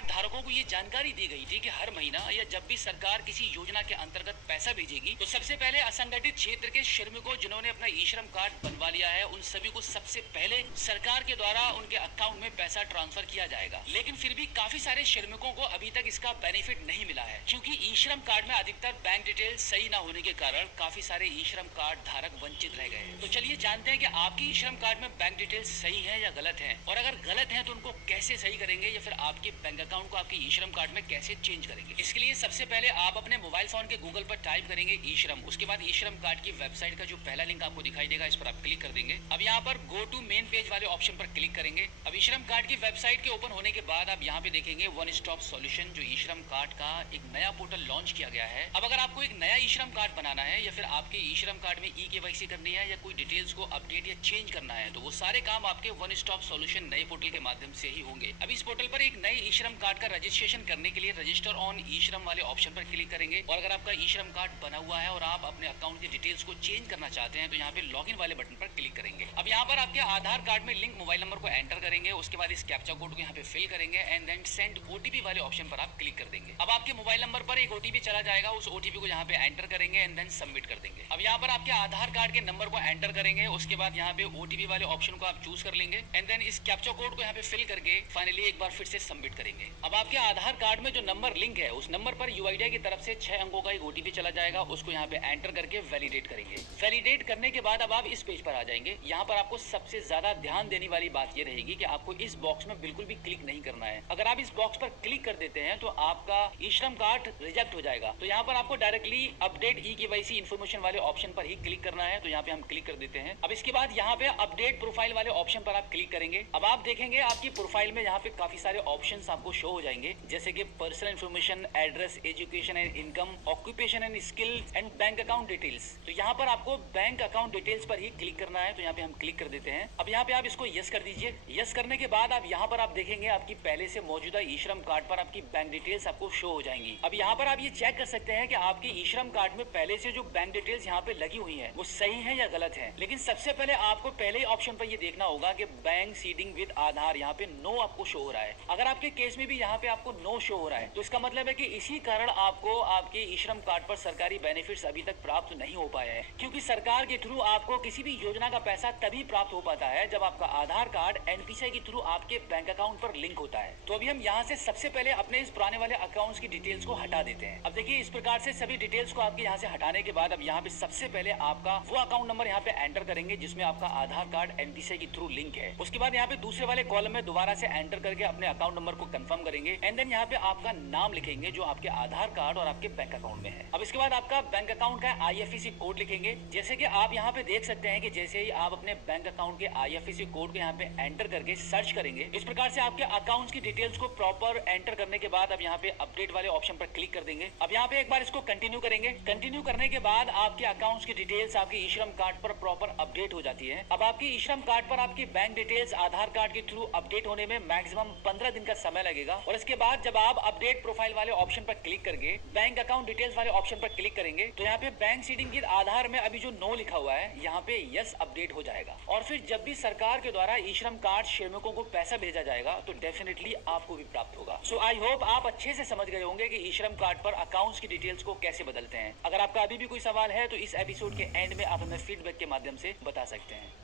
Card धारकों को ये जानकारी दी गई थी कि हर महीना या जब भी सरकार किसी योजना के अंतर्गत पैसा भेजेगी तो सबसे पहले असंगठित क्षेत्र के श्रमिकों जिन्होंने अपना ई श्रम कार्ड बनवा लिया है उन सभी को सबसे पहले सरकार के द्वारा उनके अकाउंट में पैसा ट्रांसफर किया जाएगा। लेकिन फिर भी काफी सारे श्रमिकों को अभी तक इसका बेनिफिट नहीं मिला है, क्योंकि ई श्रम कार्ड में अधिकतर बैंक डिटेल सही न होने के कारण काफी सारे ई श्रम कार्ड धारक वंचित रह गए। तो चलिए जानते हैं कि आपकी ई श्रम कार्ड में बैंक डिटेल सही है या गलत है, और अगर गलत है तो उनको कैसे सही करेंगे या फिर आपके बैंक अकाउंट को आपके ई श्रम कार्ड में कैसे चेंज करेंगे। इसके लिए सबसे पहले आप अपने मोबाइल फोन के गूगल पर टाइप करेंगे ई श्रम, उसके बाद ई श्रम कार्ड की वेबसाइट का जो पहला लिंक आपको दिखाई देगा इस पर आप क्लिक कर देंगे। अब यहाँ पर गो टू मेन पेज वाले ऑप्शन पर क्लिक करेंगे। अब ई श्रम कार्ड की वेबसाइट के ओपन होने के बाद आप यहाँ पे देखेंगे वन स्टॉप सॉल्यूशन, जो ई श्रम कार्ड का एक नया पोर्टल लॉन्च किया गया है। अब अगर आपको एक नया ई श्रम कार्ड बनाना है या फिर आपके ई श्रम कार्ड में ई केवाईसी करनी है या कोई डिटेल्स को अपडेट या चेंज करना है तो वो सारे काम आपके वन स्टॉप सॉल्यूशन नए पोर्टल के माध्यम से ही होंगे। अब इस पोर्टल पर एक नए ई श्रम कार्ड का रजिस्ट्रेशन करने के लिए रजिस्टर ऑन ई श्रम वाले ऑप्शन पर क्लिक करेंगे, और अगर आपका ई श्रम कार्ड बना हुआ है और आप अपने अकाउंट की डिटेल्स को चेंज करना चाहते हैं तो यहाँ पे लॉगिन वाले बटन पर क्लिक करेंगे। अब यहाँ पर आपके आधार कार्ड में लिंक मोबाइल नंबर को एंटर करेंगे, उसके बाद इस कैप्चा कोड को यहाँ पे फिल करेंगे एंड देन सेंड ओटीपी वाले ऑप्शन पर आप क्लिक कर देंगे। अब आपके मोबाइल नंबर पर एक ओटीपी चला जाएगा, उस ओटीपी को यहाँ पे एंटर करेंगे एंड देन सबमिट कर देंगे। अब यहाँ पर आपके आधार कार्ड के नंबर को एंटर करेंगे, उसके बाद यहाँ पे ओटीपी वाले ऑप्शन को आप चूज कर लेंगे एंड देन इस कैप्चा कोड को यहाँ पे फिल करके फाइनली एक बार फिर से सबमिट करेंगे। अब आपके आधार कार्ड में जो नंबर लिंक है उस नंबर पर यूआईडीआई की तरफ से 6 अंकों का एक ओटीपी चला जाएगा, उसको यहाँ पे एंटर करके वैलिडेट करेंगे। वैलिडेट करने के बाद अब आप इस पेज पर आ जाएंगे। यहाँ पर आपको सबसे ज्यादा ध्यान देने वाली बात ये रहेगी कि आपको इस बॉक्स में बिल्कुल भी क्लिक नहीं करना है। अगर आप इस बॉक्स पर क्लिक कर देते हैं तो आपका ई श्रम कार्ड रिजेक्ट हो जाएगा। तो यहाँ पर आपको directly update e KYC information वाले ऑप्शन पर ही क्लिक करना है, तो यहाँ पे हम क्लिक कर देते हैं। अब इसके बाद यहाँ पे अपडेट प्रोफाइल वाले ऑप्शन पर आप क्लिक करेंगे। अब आप देखेंगे आपकी प्रोफाइल में यहाँ पे काफी सारे ऑप्शंस आपको शो हो जाएंगे, जैसे कि personal information, address, education and income, occupation and skill and bank account details. तो यहाँ पर आपको बैंक अकाउंट डिटेल्स पर ही क्लिक करना है, तो यहाँ पे हम क्लिक कर देते हैं। अब यहाँ पे आप इसको यस कर दीजिए। यस करने के बाद आप यहाँ पर आप देखेंगे आपकी पहले से मौजूदा ई श्रम कार्ड पर आपकी बैंक डिटेल्स आपको शो हो जाएंगी। अब यहाँ पर आप ये चेक कर सकते हैं कि आपकी ई श्रम कार्ड में पहले से जो बैंक डिटेल्स यहाँ पे लगी हुई है वो सही है या गलत है। लेकिन सबसे पहले आपको पहले ही ऑप्शन पर ये देखना होगा कि बैंक सीडिंग विद आधार, यहाँ पे नो आपको शो हो रहा है। अगर आपके केस में भी यहाँ पे आपको नो शो हो रहा है तो इसका मतलब है कि इसी कारण आपको आपके ई श्रम कार्ड पर सरकारी बेनिफिट्स अभी तक प्राप्त नहीं हो पाए हैं, क्योंकि सरकार के थ्रू आपको किसी भी योजना का पैसा तभी प्राप्त हो पाता है जब आपका आधार कार्ड एनपीसीआई के थ्रू आपके बैंक अकाउंट पर लिंक होता है। तो अभी हम यहाँ से सबसे पहले अपने इस पुराने वाले अकाउंट्स की डिटेल्स को हटा देते हैं। अब देखिए इस प्रकार से सभी डिटेल्स को आपके यहाँ से हटाने के बाद अब यहाँ पे सबसे पहले आपका वो अकाउंट नंबर यहाँ पे एंटर करेंगे जिसमें आपका आधार कार्ड एनपीसीआई के थ्रू लिंक है। उसके बाद यहाँ पे दूसरे वाले कॉलम में दोबारा से एंटर करके अपने अकाउंट नंबर को कंफर्म करेंगे एंड देन यहाँ पे आपका नाम लिखेंगे जो आपके आधार कार्ड और आपके बैंक अकाउंट में है। अब इसके बाद आपका बैंक अकाउंट का आईएफएससी कोड लिखेंगे। जैसे कि आप यहाँ पे देख सकते हैं कि जैसे ही आप अपने बैंक अकाउंट के आईएफएससी कोड को यहाँ पे एंटर करके सर्च करेंगे, इस प्रकार से आपके अकाउंट्स की डिटेल्स को प्रॉपर एंटर करने के बाद अब यहाँ पे अपडेट वाले ऑप्शन पर क्लिक कर देंगे। अब यहाँ पे एक बार इसको कंटिन्यू करेंगे। कंटिन्यू करने के बाद आपके अकाउंट्स की डिटेल्स आपके ई श्रम कार्ड पर प्रॉपर अपडेट हो जाती है। अब आपकी ई श्रम कार्ड पर आपकी बैंक डिटेल्स आधार कार्ड के थ्रू अपडेट होने में मैक्सिमम 15 दिन का समय लगेगा, और इसके बाद जब आप अपडेट प्रोफाइल वाले ऑप्शन पर क्लिक करके बैंक अकाउंट डिटेल्स वाले ऑप्शन पर क्लिक करेंगे तो यहाँ पे बैंक सीडिंग के आधार में अभी जो नो लिखा हुआ है यहाँ पे यस अपडेट हो जाएगा, और फिर जब भी सरकार के द्वारा ई श्रम कार्ड श्रमिकों को पैसा भेजा जाएगा तो डेफिनेटली आपको भी प्राप्त होगा। सो आई होप आप अच्छे से समझ गए होंगे कि ई श्रम कार्ड पर अकाउंट्स की डिटेल्स को कैसे बदलते हैं। अगर आपका अभी भी कोई सवाल है तो इस एपिसोड के एंड में आप हमें फीडबैक के माध्यम से बता सकते हैं।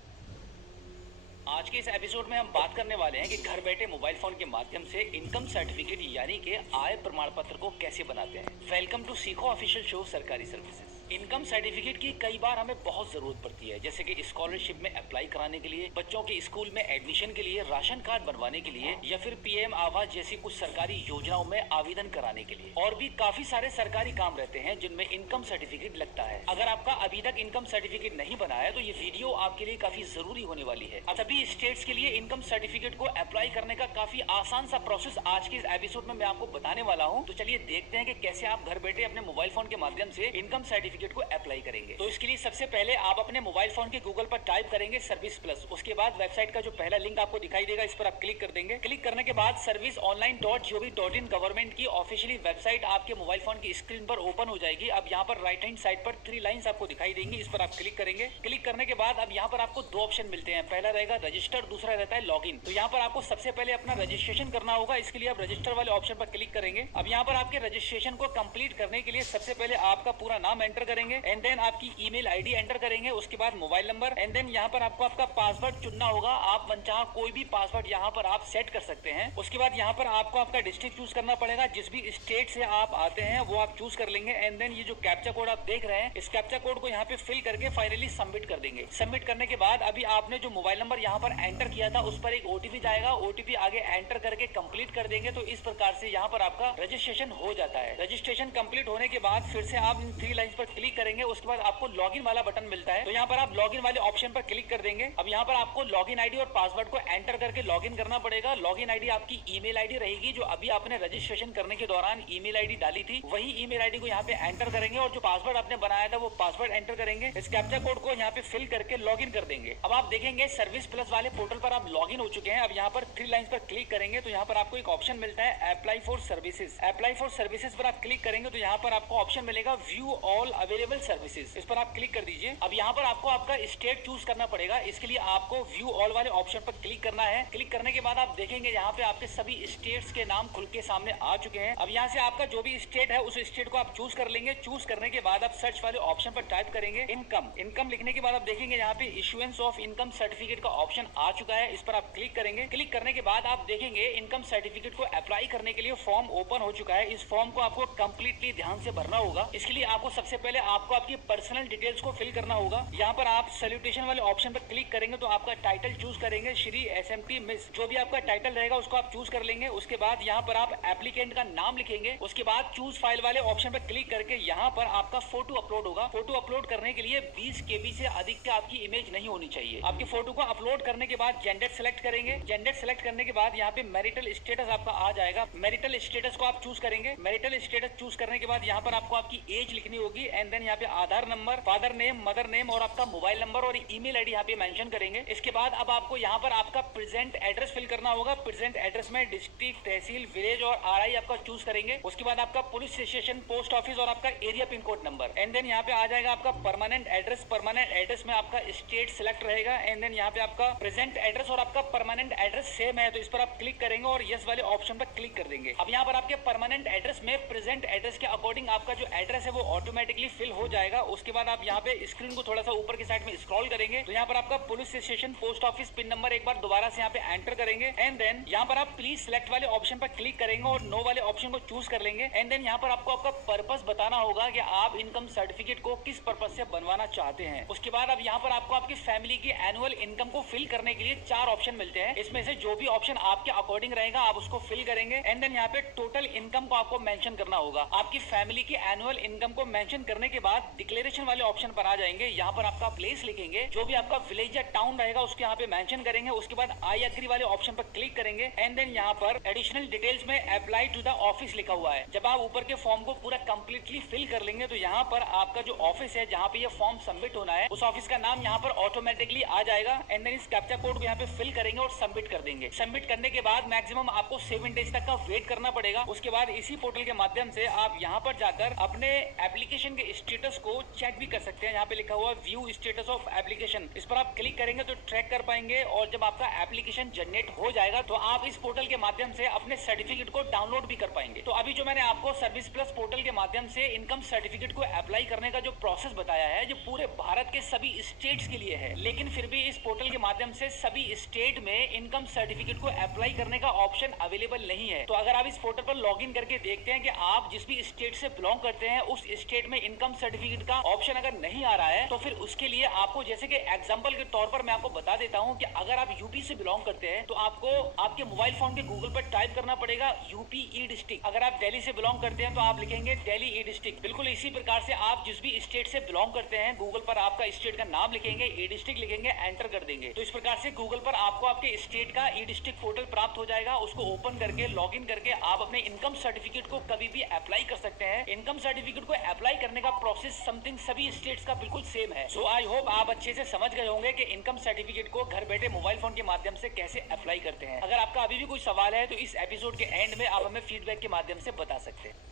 आज के इस एपिसोड में हम बात करने वाले हैं कि घर बैठे मोबाइल फोन के माध्यम से इनकम सर्टिफिकेट यानी कि आय प्रमाण पत्र को कैसे बनाते हैं। वेलकम टू सीखो ऑफिशियल शो सरकारी सर्विसेज। इनकम सर्टिफिकेट की कई बार हमें बहुत जरूरत पड़ती है, जैसे कि स्कॉलरशिप में अप्लाई कराने के लिए, बच्चों के स्कूल में एडमिशन के लिए, राशन कार्ड बनवाने के लिए या फिर पीएम आवास जैसी कुछ सरकारी योजनाओं में आवेदन कराने के लिए। और भी काफी सारे सरकारी काम रहते हैं जिनमें इनकम सर्टिफिकेट लगता है। अगर आपका अभी तक इनकम सर्टिफिकेट नहीं बना है तो ये वीडियो आपके लिए काफी जरूरी होने वाली है। सभी स्टेट्स के लिए इनकम सर्टिफिकेट को अप्लाई करने का काफी आसान सा प्रोसेस आज के इस एपिसोड में मैं आपको बताने वाला हूँ। तो चलिए देखते हैं कि कैसे आप घर बैठे अपने मोबाइल फोन के माध्यम से इनकम सर्टिफिकेट सर्टिफिकेट को अप्लाई करेंगे। तो इसके लिए सबसे पहले आप अपने मोबाइल फोन के गूगल पर टाइप करेंगे सर्विस प्लस। उसके बाद वेबसाइट का जो पहला लिंक आपको दिखाई देगा, इस पर आप क्लिक कर देंगे। क्लिक करने के बाद serviceonline.gov.in गवर्नमेंट की ऑफिशियली वेबसाइट आपके मोबाइल फोन की स्क्रीन पर ओपन हो जाएगी। अब यहाँ पर राइट हैंड साइड पर 3 लाइंस आपको दिखाई देंगी, इस पर आप क्लिक करेंगे। क्लिक करने के बाद अब यहाँ पर आपको 2 ऑप्शन मिलते हैं, पहला रहेगा रजिस्टर, दूसरा रहता है लॉगिन। तो यहाँ पर आपको सबसे पहले अपना रजिस्ट्रेशन करना होगा, इसके लिए आप रजिस्टर वाले ऑप्शन पर क्लिक करेंगे। अब यहाँ पर आपके रजिस्ट्रेशन को कंप्लीट करने के लिए सबसे पहले आपका पूरा नाम एंटर करेंगे एंड देन आपकी ईमेल आईडी एंटर करेंगे, उसके बाद मोबाइल नंबर एंड देन यहाँ पर आपको आपका पासवर्ड चुनना होगा। आप मनचाहा कोई भी पासवर्ड यहाँ पर आप सेट कर सकते हैं। उसके बाद यहाँ पर आपको आपका डिस्ट्रिक्ट चूज करना पड़ेगा, जिस भी स्टेट से आप आते हैं वो आप चूज कर लेंगे एंड देन ये जो कैप्चा कोड आप देख रहे हैं, इस कैप्चा कोड को यहाँ पे फिल करके फाइनली सबमिट कर देंगे। सबमिट करने के बाद अभी आपने जो मोबाइल नंबर यहाँ पर एंटर किया था उस पर एक ओटीपी जाएगा, ओटीपी आगे एंटर करके कंप्लीट कर देंगे। तो इस प्रकार से यहाँ पर आपका रजिस्ट्रेशन हो जाता है। रजिस्ट्रेशन कंप्लीट होने के बाद फिर से आप इन 3 लाइंस पर क्लिक करेंगे, उसके बाद आपको लॉगिन वाला बटन मिलता है। तो यहाँ पर आप लॉगिन वाले ऑप्शन पर क्लिक कर देंगे। अब यहाँ पर आपको लॉगिन आईडी और पासवर्ड को एंटर करके लॉगिन करना पड़ेगा। लॉगिन आईडी आपकी ईमेल आईडी रहेगी, जो अभी आपने रजिस्ट्रेशन करने के दौरान ईमेल आईडी डाली थी, वही ईमेल आईडी को यहाँ पे एंटर करेंगे और जो पासवर्ड आपने बनाया था वो पासवर्ड एंटर करेंगे। इस कैप्चा कोड को यहाँ पे फिल करके लॉगिन कर देंगे। अब आप देखेंगे सर्विस प्लस वाले पोर्टल पर आप लॉगिन हो चुके हैं। अब यहाँ पर 3 लाइंस पर क्लिक करेंगे तो यहाँ पर आपको एक ऑप्शन मिलता है apply for services. Apply for services पर आप क्लिक करेंगे तो यहाँ पर आपको ऑप्शन मिलेगा व्यू ऑल अवेलेबल सर्विसेज, इस पर आप क्लिक कर दीजिए। अब यहाँ पर आपको आपका स्टेट चूज करना पड़ेगा, इसके लिए आपको व्यू ऑल वाले ऑप्शन पर क्लिक करना है। क्लिक करने के बाद आप देखेंगे यहाँ पे आपके सभी स्टेट्स के नाम खुल के सामने आ चुके हैं। अब यहाँ से आपका जो भी स्टेट है उस स्टेट को आप चूज कर लेंगे। चूज करने के बाद आप सर्च वाले ऑप्शन पर टाइप करेंगे इनकम। इनकम लिखने के बाद आप देखेंगे यहाँ पे इशुएंस ऑफ इनकम सर्टिफिकेट का ऑप्शन आ चुका है, इस पर आप क्लिक करेंगे। क्लिक करने के बाद आप देखेंगे इनकम सर्टिफिकेट को अप्लाई करने के लिए फॉर्म ओपन हो चुका है। इस फॉर्म को आपको कंप्लीटली ध्यान से भरना होगा। इसके लिए आपको सबसे पहले आपको आपकी पर्सनल डिटेल्स को फिल करना होगा। यहाँ पर आप सैल्यूटेशन वाले ऑप्शन पर क्लिक करेंगे तो आपका टाइटल चूज करेंगे, श्री एसएमटी मिस, जो भी आपका टाइटल रहेगा उसको आप चूज कर लेंगे। उसके बाद यहाँ पर आप एप्लीकेंट का नाम लिखेंगे। उसके बाद चूज फाइल वाले ऑप्शन पर क्लिक करके यहाँ पर आपका फोटो अपलोड होगा। फोटो अपलोड करने के लिए 20 KB से अधिक की आपकी इमेज नहीं होनी चाहिए। आपकी फोटो को अपलोड करने के बाद जेंडर सेलेक्ट करेंगे। जेंडर सेलेक्ट करने के बाद यहाँ पे मैरिटल स्टेटस आपका आ जाएगा। मैरिटल स्टेटस को आप चूज करेंगे। मैरिटल स्टेटस चूज करने के बाद यहाँ पर आपको आपकी एज लिखनी होगी एंड देन यहाँ पे Aadhaar number, father name, mother name और आपका मोबाइल नंबर और ईमेल आईडी यहाँ पे मेंशन करेंगे। इसके बाद अब आपको यहाँ पर आपका प्रेजेंट एड्रेस फिल करना होगा। प्रेजेंट एड्रेस में डिस्ट्रिक्ट, तहसील, विलेज और आरआई आपका चूज करेंगे। उसके बाद आपका पुलिस स्टेशन, पोस्ट ऑफिस और आपका area pin code number and then यहाँ पे आ जाएगा आपका परमानेंट एड्रेस। परमानेंट एड्रेस में आपका स्टेट सिलेक्ट रहेगा एंड देन यहाँ पे आपका प्रेजेंट एड्रेस और आपका परमानेंट एड्रेस सेम है तो इस पर आप क्लिक करेंगे और यस वाले ऑप्शन पर क्लिक कर देंगे। अब यहाँ पर आपके परमानेंट एड्रेस में प्रेजेंट एड्रेस के अकॉर्डिंग आपका जो एड्रेस है वो ऑटोमेटिकली फिल हो जाएगा। उसके बाद आप यहाँ पे स्क्रीन को थोड़ा सा ऊपर की साइड में स्क्रॉल करेंगे तो यहाँ पर आपका police station, post office, pin number एक बार दोबारा से यहाँ पे एंटर करेंगे एंड देन यहाँ पर आप प्लीज सिलेक्ट वाले ऑप्शन पर क्लिक करेंगे और नो वाले ऑप्शन को चूज कर लेंगे एंड देन यहाँ पर आपको आपका पर्पस बताना होगा कि आप इनकम सर्टिफिकेट को किस पर्पस से बनवाना चाहते हैं। उसके बाद अब यहाँ पर आपको आपकी फैमिली की एनुअल इनकम को फिल करने के लिए 4 ऑप्शन मिलते हैं। इसमें से जो भी ऑप्शन आपके अकॉर्डिंग रहेगा आप उसको फिल करेंगे एंड देन यहाँ पे टोटल इनकम को आपको मेंशन करना होगा। आपकी फैमिली की एनुअल इनकम को मेंशन करने के बाद डिक्लेरेशन वाले ऑप्शन पर आ जाएंगे। यहाँ पर आपका प्लेस लिखेंगे, जो भी आपका विलेज या टाउन रहेगा उसको यहाँ पे मेंशन करेंगे। उसके बाद आई एग्री वाले ऑप्शन पर क्लिक करेंगे एंड देन यहाँ पर एडिशनल डिटेल्स में अप्लाई टू द ऑफिस लिखा हुआ है। जब आप ऊपर के फॉर्म को पूरा कंप्लीटली फिल कर लेंगे तो यहाँ पर आपका जो ऑफिस है जहाँ पे ये फॉर्म सबमिट होना है उस ऑफिस का नाम यहाँ पर ऑटोमेटिकली आ जाएगा एंड देन इस कैप्चा कोड को यहाँ पे फिल करेंगे और सबमिट कर देंगे। सबमिट करने के बाद मैक्सिमम आपको 7 डेज तक का वेट करना पड़ेगा। उसके बाद इसी पोर्टल के माध्यम से आप यहाँ पर जाकर अपने एप्लीकेशन के स्टेटस को चेक भी कर सकते हैं। यहाँ पे लिखा हुआ व्यू स्टेटस ऑफ एप्लीकेशन, इस पर आप क्लिक करेंगे तो ट्रैक कर पाएंगे और जब आपका एप्लीकेशन जनरेट हो जाएगा तो आप इस पोर्टल के माध्यम से अपने सर्टिफिकेट को डाउनलोड भी कर पाएंगे। तो अभी जो मैंने आपको सर्विस प्लस पोर्टल के माध्यम से इनकम सर्टिफिकेट को अप्लाई करने का जो प्रोसेस बताया है, जो पूरे भारत के सभी स्टेट्स के लिए है, लेकिन फिर भी इस पोर्टल के माध्यम से सभी स्टेट में इनकम सर्टिफिकेट को अप्लाई करने का ऑप्शन अवेलेबल नहीं है। तो अगर आप इस पोर्टल पर लॉग इन करके देखते हैं कि आप जिस भी स्टेट से बिलोंग करते हैं उस स्टेट में इनकम सर्टिफिकेट का ऑप्शन अगर नहीं आ रहा है तो फिर उसके लिए आपको, जैसे कि एग्जांपल के तौर पर मैं आपको बता देता हूं कि अगर आप यूपी से बिलोंग करते हैं तो आपको आपके मोबाइल फोन के गूगल पर टाइप करना पड़ेगा यूपी ई डिस्ट्रिक्ट। अगर आप दिल्ली से बिलोंग करते हैं तो आप लिखेंगे दिल्ली ई डिस्ट्रिक्ट। बिल्कुल इसी प्रकार से आप जिस भी स्टेट से बिलोंग करते हैं गूगल पर आपका स्टेट का नाम लिखेंगे, ई डिस्ट्रिक्ट लिखेंगे, एंटर कर देंगे। तो इस प्रकार से गूगल पर आपको आपके स्टेट का ई डिस्ट्रिक्ट पोर्टल प्राप्त हो जाएगा। उसको ओपन करके लॉग इन करके आप अपने इनकम सर्टिफिकेट को कभी भी अप्लाई कर सकते हैं। इनकम सर्टिफिकेट को अप्लाई करने का प्रोसेस समथिंग सभी स्टेट्स का बिल्कुल सेम है। सो आई होप आप अच्छे से समझ गए होंगे कि इनकम सर्टिफिकेट को घर बैठे मोबाइल फोन के माध्यम से कैसे अप्लाई करते हैं। अगर आपका अभी भी कोई सवाल है तो इस एपिसोड के एंड में आप हमें फीडबैक के माध्यम से बता सकते हैं।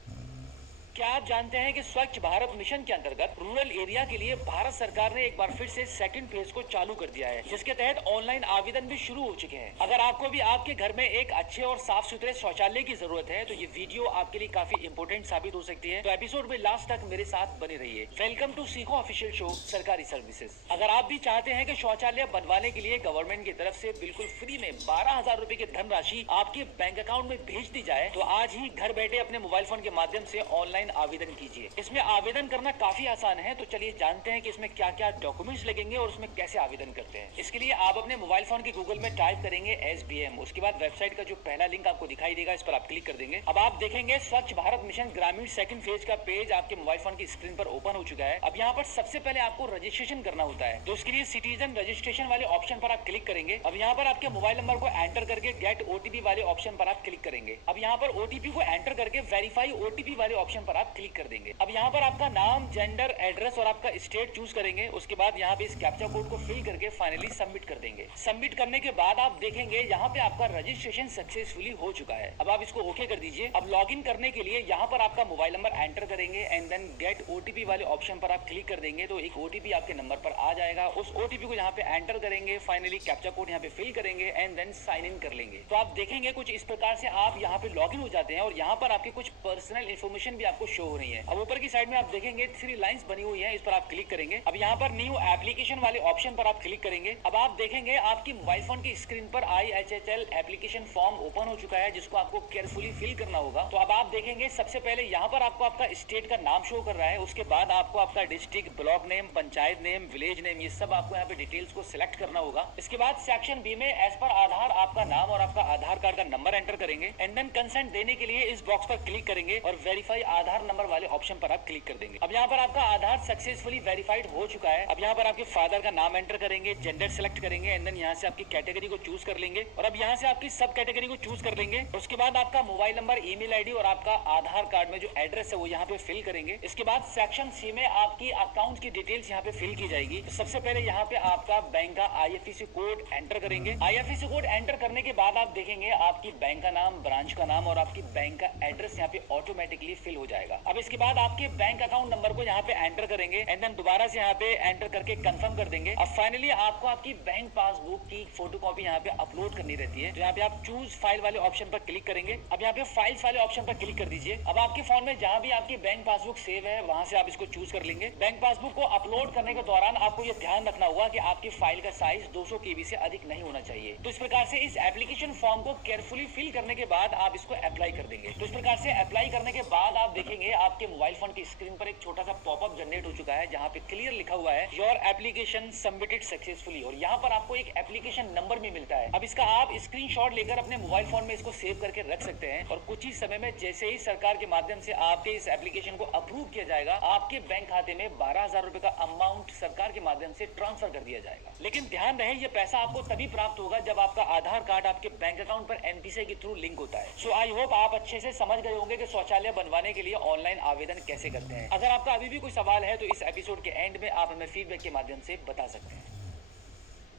क्या आप जानते हैं कि स्वच्छ भारत मिशन के अंतर्गत रूरल एरिया के लिए भारत सरकार ने एक बार फिर से सेकंड फेज को चालू कर दिया है, जिसके तहत ऑनलाइन आवेदन भी शुरू हो चुके हैं। अगर आपको भी आपके घर में एक अच्छे और साफ सुथरे शौचालय की जरूरत है तो ये वीडियो आपके लिए काफी इंपोर्टेंट साबित हो सकती है। तो एपिसोड में लास्ट तक मेरे साथ बने रहिए। वेलकम टू सीखो ऑफिशियल शो सरकारी सर्विसेज। अगर आप भी चाहते हैं कि शौचालय बनवाने के लिए गवर्नमेंट की तरफ से बिल्कुल फ्री में 12,000 रुपए की धनराशि आपके बैंक अकाउंट में भेज दी जाए तो आज ही घर बैठे अपने मोबाइल फोन के माध्यम से ऑनलाइन आवेदन कीजिए। इसमें आवेदन करना काफी आसान है, तो चलिए जानते हैं कि इसमें क्या क्या डॉक्यूमेंट्स लगेंगे और उसमें कैसे आवेदन करते हैं। इसके लिए आप अपने मोबाइल फोन के गूगल में टाइप करेंगे SBM, उसके बाद वेबसाइट का जो पहला लिंक आपको दिखाई देगा इस पर आप क्लिक कर देंगे। अब आप देखेंगे स्वच्छ भारत मिशन ग्रामीण सेकंड फेज का पेज आपके मोबाइल फोन की स्क्रीन पर ओपन हो चुका है। अब यहाँ पर सबसे पहले आपको रजिस्ट्रेशन करना होता है, तो उसके लिए सिटीजन रजिस्ट्रेशन वाले ऑप्शन पर आप क्लिक करेंगे। अब यहाँ पर आपके मोबाइल नंबर को एंटर करके गेट OTP वाले ऑप्शन पर आप क्लिक करेंगे। अब यहाँ पर OTP को एंटर करके वेरीफाई OTP वाले ऑप्शन पर आप क्लिक कर देंगे। अब यहाँ पर आपका नाम, जेंडर, एड्रेस और आपका स्टेट चूज करेंगे। उसके बाद यहाँ पे इस कैप्चा कोड को फिल करके फाइनली सबमिट कर देंगे। सबमिट करने के बाद आप देखेंगे यहाँ पे आपका रजिस्ट्रेशन सक्सेसफुली हो चुका है। अब आप इसको ओके कर दीजिए। अब लॉगिन करने के लिए यहाँ पर आपका मोबाइल नंबर एंटर करेंगे एंड देन गेट OTP वाले ऑप्शन पर आप क्लिक कर देंगे तो एक OTP आपके नंबर पर आ जाएगा। उस OTP को यहाँ पे एंटर करेंगे, फाइनली कैप्चा कोड यहाँ पे फिल करेंगे एंड देन साइन इन कर लेंगे। तो आप देखेंगे कुछ इस प्रकार से आप यहाँ पे लॉगिन हो जाते हैं और यहाँ पर आपके कुछ पर्सनल इन्फॉर्मेशन भी आपको शो हो रही है। अब ऊपर की साइड में आप देखेंगे 3 लाइंस बनी हुई है, इस पर आप क्लिक करेंगे। अब यहाँ पर न्यू एप्लीकेशन वाले ऑप्शन पर आप क्लिक करेंगे। अब आप देखेंगे आपकी मोबाइल फोन की स्क्रीन पर IHHL एप्लीकेशन फॉर्म ओपन हो चुका है, जिसको आपको केयरफुली फिल करना होगा। तो अब आप देखेंगे सबसे पहले यहाँ पर आपको आपका स्टेट का नाम शो कर रहा है, उसके बाद आपको आपका district, block name, panchayat name, village name, ये सब आपको यहाँ पे डिटेल्स को सिलेक्ट करना होगा। इसके बाद सेक्शन B में एज पर आधार आपका नाम और आपका आधार कार्ड का नंबर एंटर करेंगे एंड देन कंसेंट देने के लिए इस बॉक्स पर क्लिक करेंगे और वेरीफाई आधार नंबर वाले ऑप्शन पर आप क्लिक कर देंगे। अब यहाँ पर आपका आधार सक्सेसफुली वेरीफाइड हो चुका है। अब यहाँ पर आपके फादर का नाम एंटर करेंगे, जेंडर सेलेक्ट करेंगे एंड देन यहाँ से आपकी कैटेगरी को चूज कर लेंगे और अब यहाँ से आपकी सब कैटेगरी को चूज कर लेंगे। उसके बाद आपका मोबाइल नंबर, ईमेल आईडी और आपका आधार कार्ड में जो एड्रेस है वो यहाँ पे फिल करेंगे। इसके बाद सेक्शन C में आपकी अकाउंट की डिटेल्स यहाँ पे फिल की जाएगी। तो सबसे पहले यहाँ पे आपका बैंक का IFSC कोड एंटर करेंगे। IFSC कोड एंटर करने के बाद आप देखेंगे आपकी बैंक का नाम, ब्रांच का नाम और आपकी बैंक का एड्रेस यहाँ पे ऑटोमेटिकली फिल हो जाएगा। अब इसके बाद आपके बैंक अकाउंट नंबर को यहाँ पे एंटर करेंगे एंड देन दोबारा से यहाँ पे एंटर करके कंफर्म कर देंगे। अब फाइनली आपको आपकी बैंक पासबुक की फोटोकॉपी यहाँ पे अपलोड करनी रहती है। तो यहाँ पे आप चूज फाइल वाले ऑप्शन पर क्लिक करेंगे। अब यहाँ पे फाइल्स वाले ऑप्शन पर क्लिक कर दीजिए। अब आपके फोन में जहाँ भी आपकी बैंक पासबुक सेव है वहां से आप इसको चूज कर लेंगे। बैंक पासबुक को अपलोड करने के दौरान आपको ये ध्यान रखना होगा कि आपकी फाइल का साइज 200 KB से अधिक नहीं होना चाहिए। तो इस प्रकार से इस एप्लीकेशन फॉर्म को केयरफुली फिल करने के बाद आप इसको अप्लाई कर देंगे। तो इस प्रकार से अप्लाई करने के बाद आप देखेंगे आपके मोबाइल फोन की स्क्रीन पर एक छोटा सा पॉपअप जनरेट हो चुका है, जहाँ पे क्लियर लिखा हुआ है योर एप्लीकेशन सबमिटेड सक्सेसफुली और यहाँ पर आपको एक एप्लीकेशन नंबर भी मिलता है। अब इसका आप स्क्रीनशॉट लेकर अपने मोबाइल फोन में इसको सेव करके रख सकते हैं और कुछ ही समय में जैसे ही सरकार के माध्यम से आपके इस एप्लीकेशन को अप्रूव किया जाएगा, आपके बैंक खाते में 12,000 रुपए का अमाउंट सरकार के माध्यम से ट्रांसफर कर दिया जाएगा। लेकिन ध्यान रहे ये पैसा आपको तभी प्राप्त होगा जब आपका आधार कार्ड आपके बैंक अकाउंट पर NPCI के थ्रू लिंक होता है। सो आई होप आप अच्छे से समझ गए होंगे कि शौचालय बनवाने के लिए ऑनलाइन आवेदन कैसे करते हैं। अगर आपका अभी भी कोई सवाल है तो इस एपिसोड के एंड में आप हमें फीडबैक के माध्यम से बता सकते हैं।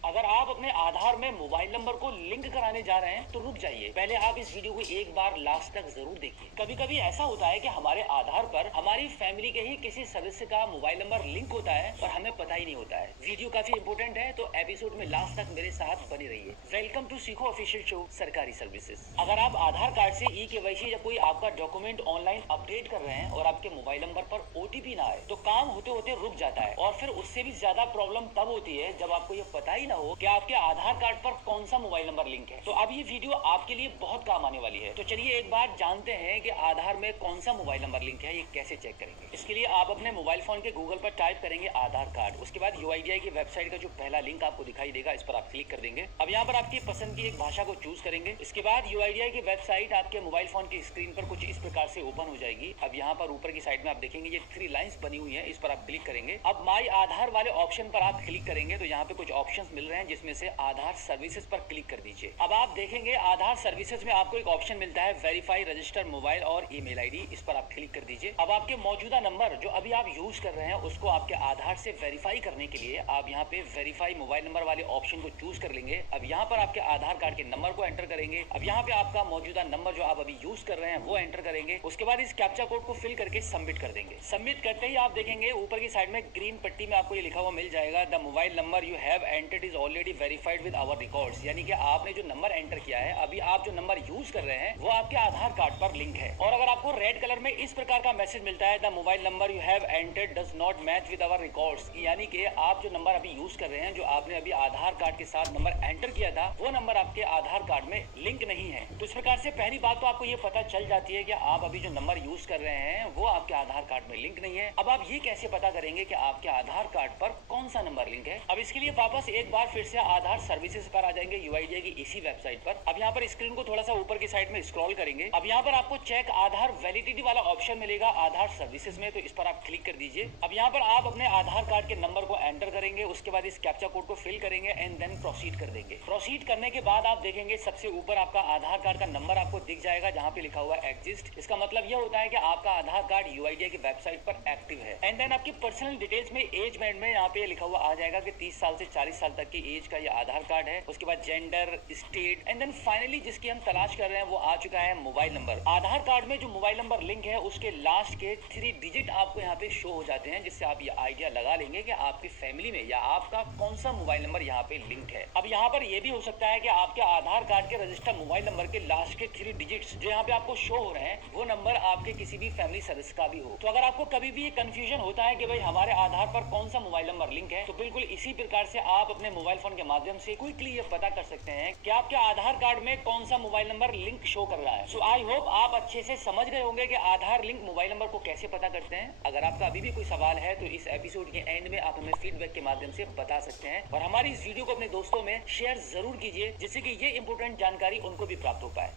अगर आप अपने आधार में मोबाइल नंबर को लिंक कराने जा रहे हैं तो रुक जाइए, पहले आप इस वीडियो को एक बार लास्ट तक जरूर देखिए। कभी कभी ऐसा होता है कि हमारे आधार पर हमारी फैमिली के ही किसी सदस्य का मोबाइल नंबर लिंक होता है और हमें पता ही नहीं होता है। वीडियो काफी इंपोर्टेंट है तो एपिसोड में लास्ट तक मेरे साथ बने रहिए। वेलकम टू सीखो ऑफिशियल शो सरकारी सर्विसेज। अगर आप आधार कार्ड से eKYC या कोई आपका डॉक्यूमेंट ऑनलाइन अपडेट कर रहे हैं और आपके मोबाइल नंबर पर OTP ना आए तो काम होते होते रुक जाता है और फिर उससे भी ज्यादा प्रॉब्लम तब होती है जब आपको ये पता ही ना हो कि आपके आधार कार्ड पर कौन सा मोबाइल नंबर लिंक है। तो अब ये वीडियो आपके लिए बहुत काम आने वाली है। तो चलिए एक बार जानते हैं कि आधार में कौन सा मोबाइल नंबर लिंक है, ये कैसे चेक करेंगे। इसके लिए आप अपने मोबाइल फोन के गूगल पर टाइप करेंगे आधार कार्ड, उसके बाद UIDAI की वेबसाइट का जो पहला लिंक आपको दिखाई देगा इस पर आप क्लिक कर देंगे। अब यहाँ पर आपकी पसंद की एक भाषा को चूज करेंगे। इसके बाद UIDAI की वेबसाइट आपके मोबाइल फोन की स्क्रीन पर कुछ इस प्रकार से ओपन हो जाएगी। अब यहाँ पर ऊपर की साइड में आप देखेंगे ये 3 लाइंस बनी हुई है, इस पर आप क्लिक करेंगे। अब माई आधार वाले ऑप्शन पर आप क्लिक करेंगे तो यहाँ पे कुछ ऑप्शंस मिल रहे हैं, जिसमें से आधार सर्विसेज पर क्लिक कर दीजिए। अब आप देखेंगे आधार सर्विसेज में आपको एक ऑप्शन मिलता है वेरीफाई रजिस्टर मोबाइल और ईमेल आईडी, इस पर आप क्लिक कर दीजिए। अब आपके मौजूदा नंबर जो अभी आप यूज कर रहे हैं उसको आपके आधार से वेरीफाई करने के लिए आप यहाँ पे वेरीफाई मोबाइल नंबर वाले ऑप्शन को चूज कर लेंगे। अब यहाँ पर आपके आधार कार्ड के नंबर को एंटर करेंगे। अब यहाँ पे आपका मौजूदा नंबर जो आप अभी यूज कर रहे हैं वो एंटर करेंगे। उसके बाद इस कैप्चा कोड को फिल करके सबमिट कर देंगे। सबमिट करते ही आप देखेंगे ऊपर की साइड में ग्रीन पट्टी में आपको ये लिखा हुआ मिल जाएगा, the mobile number you have entered is already verified with our records. यानी कि आपने जो नंबर एंटर किया है, अभी आप जो नंबर यूज कर रहे हैं वो आपके आधार कार्ड पर लिंक है। और अगर आपको रेड कलर में इस प्रकार का मैसेज मिलता है, the mobile number you have entered does not match with our records, यानी कि आप जो नंबर अभी यूज कर रहे हैं, जो आपने अभी आधार कार्ड के साथ नंबर एंटर किया था, वो नंबर आपके आधार कार्ड में लिंक नहीं है। तो इस प्रकार से पहली बात तो आपको ये पता चल जाती है कि आप अभी जो नंबर यूज कर रहे हैं वो आपके आधार कार्ड में लिंक नहीं है। अब आप ये कैसे पता करेंगे कि आपके आधार कार्ड पर कौन सा नंबर लिंक है? अब इसके लिए वापस एक बार फिर से आधार सर्विसेज पर आ जाएंगे, यूआईडीआई की इसी वेबसाइट पर। अब यहाँ पर स्क्रीन को थोड़ा सा ऊपर की साइड में स्क्रॉल करेंगे। अब यहाँ पर आपको चेक आधार वैलिडिटी वाला ऑप्शन मिलेगा आधार सर्विसेज में, तो इस पर आप क्लिक कर दीजिए। अब यहाँ पर आप अपने आधार कार्ड के नंबर को एंटर करेंगे, उसके बाद इस कैप्चा कोड को फिल करेंगे एंड देन प्रोसीड कर देंगे। प्रोसीड करने के बाद आप देखेंगे सबसे ऊपर आपका आधार कार्ड का नंबर आपको दिख जाएगा जहाँ पे लिखा हुआ एग्जिस्ट। इसका मतलब यह होता है कि आपका आधार कार्ड यूआईडीआई की वेबसाइट पर एक्टिव है। एंड देन आपकी पर्सनल डिटेल्स में एज बैंड में यहाँ पे लिखा हुआ आ जाएगा कि 30 साल से 40 साल तक की एज का ये आधार कार्ड है। उसके बाद gender, state and then finally जिसकी हम तलाश कर रहे हैं वो आ चुका है मोबाइल नंबर। आधार कार्ड में जो मोबाइल नंबर लिंक है उसके लास्ट के 3 डिजिट आपको यहाँ पे शो हो जाते हैं, जिससे आप ये आइडिया लगा लेंगे कि आपकी फैमिली में या आपका कौन सा मोबाइल नंबर यहाँ पे लिंक है। अब यहाँ पर यह भी हो सकता है कि आपके आधार कार्ड के रजिस्टर मोबाइल नंबर के लास्ट के 3 डिजिट्स जो यहाँ पे आपको शो हो रहे हैं वो नंबर आपके किसी भी फैमिली सदस्य का भी हो। तो अगर आपको कभी भी ये कंफ्यूजन होता है कि भाई हमारे आधार पर कौन सा मोबाइल नंबर लिंक है, तो बिल्कुल इसी प्रकार से आप अपने मोबाइल फोन के माध्यम से क्विकली ये पता कर सकते हैं कि आपके आधार कार्ड में कौन सा मोबाइल नंबर लिंक शो कर रहा है। सो आई होप आप अच्छे से समझ गए होंगे कि आधार लिंक मोबाइल नंबर को कैसे पता करते हैं। अगर आपका अभी भी कोई सवाल है तो इस एपिसोड के एंड में आप हमें फीडबैक के माध्यम से बता सकते हैं, और हमारी इस वीडियो को अपने दोस्तों में शेयर जरूर कीजिए जिससे कि ये इंपोर्टेंट जानकारी उनको भी प्राप्त हो पाए।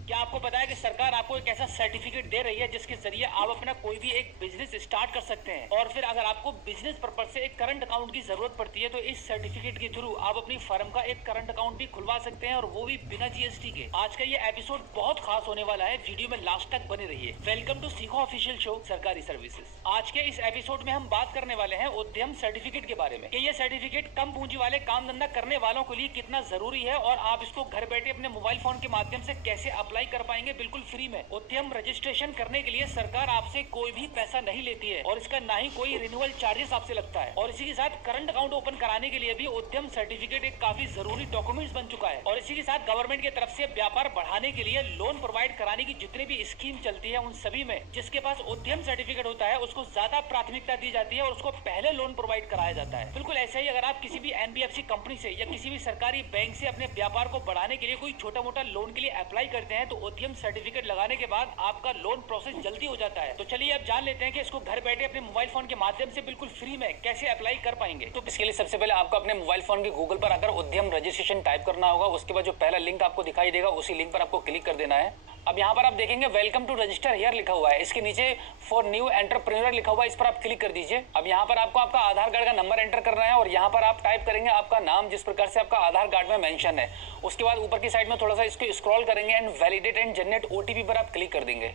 क्या आपको पता है कि सरकार आपको एक ऐसा सर्टिफिकेट दे रही है जिसके जरिए आप अपना कोई भी एक बिजनेस स्टार्ट कर सकते हैं, और फिर अगर आपको बिजनेस पर्पज से एक करंट अकाउंट की जरूरत पड़ती है तो इस सर्टिफिकेट के थ्रू आप अपनी फर्म का एक करंट अकाउंट भी खुलवा सकते हैं, और वो भी बिना जीएसटी के। आज का ये एपिसोड बहुत खास होने वाला है, वीडियो में लास्ट तक बने रहिए। वेलकम टू सीखो ऑफिशियल शो सरकारी सर्विसेज। आज के इस एपिसोड में हम बात करने वाले हैं उद्यम सर्टिफिकेट के बारे में, कि ये सर्टिफिकेट कम पूंजी वाले काम धंधा करने वालों के लिए कितना जरूरी है, और आप इसको घर बैठे अपने मोबाइल फोन के माध्यम से कैसे अप्लाई कर पाएंगे बिल्कुल फ्री में। उद्यम रजिस्ट्रेशन करने के लिए सरकार आपसे कोई भी पैसा नहीं लेती है, और इसका ना ही कोई रिन्यूअल चार्जेस आपसे लगता है। और इसी के साथ करंट अकाउंट ओपन कराने के लिए भी उद्यम सर्टिफिकेट एक काफी जरूरी डॉक्यूमेंट्स बन चुका है। और इसी के साथ गवर्नमेंट की तरफ से व्यापार बढ़ाने के लिए लोन प्रोवाइड कराने की जितनी भी स्कीम चलती है उन सभी में जिसके पास उद्यम सर्टिफिकेट होता है उसको ज्यादा प्राथमिकता दी जाती है और उसको पहले लोन प्रोवाइड कराया जाता है। बिल्कुल ऐसा ही अगर आप किसी भी एनबीएफसी कंपनी से या किसी भी सरकारी बैंक से अपने व्यापार को बढ़ाने के लिए कोई छोटा मोटा लोन के लिए अप्लाई करते हैं तो उद्यम सर्टिफिकेट लगाने के बाद आपका लोन प्रोसेस जल्दी हो जाता है। तो चलिए अब जान लेते हैं कि इसको घर बैठे अपने मोबाइल फोन के माध्यम से बिल्कुल फ्री में कैसे अप्लाई कर पाएंगे। तो इसके लिए सबसे पहले आपको अपने मोबाइल फोन के गूगल पर आकर उद्यम रजिस्ट्रेशन टाइप करना होगा। उसके बाद जो पहला लिंक आपको दिखाई देगा उसी लिंक पर आपको क्लिक कर देना है। अब यहाँ पर आप देखेंगे वेलकम टू रजिस्टर हियर लिखा हुआ है, इसके नीचे फॉर न्यू एंटरप्रेन्योर लिखा हुआ है, इस पर आप क्लिक कर दीजिए। अब यहाँ पर आपको आपका आधार कार्ड का नंबर एंटर करना है और यहाँ पर आप टाइप करेंगे आपका नाम जिस प्रकार से आपका आधार कार्ड में मेंशन है। उसके बाद ऊपर की साइड में थोड़ा सा इसको स्क्रॉल करेंगे and validate and generate OTP पर आप क्लिक कर देंगे।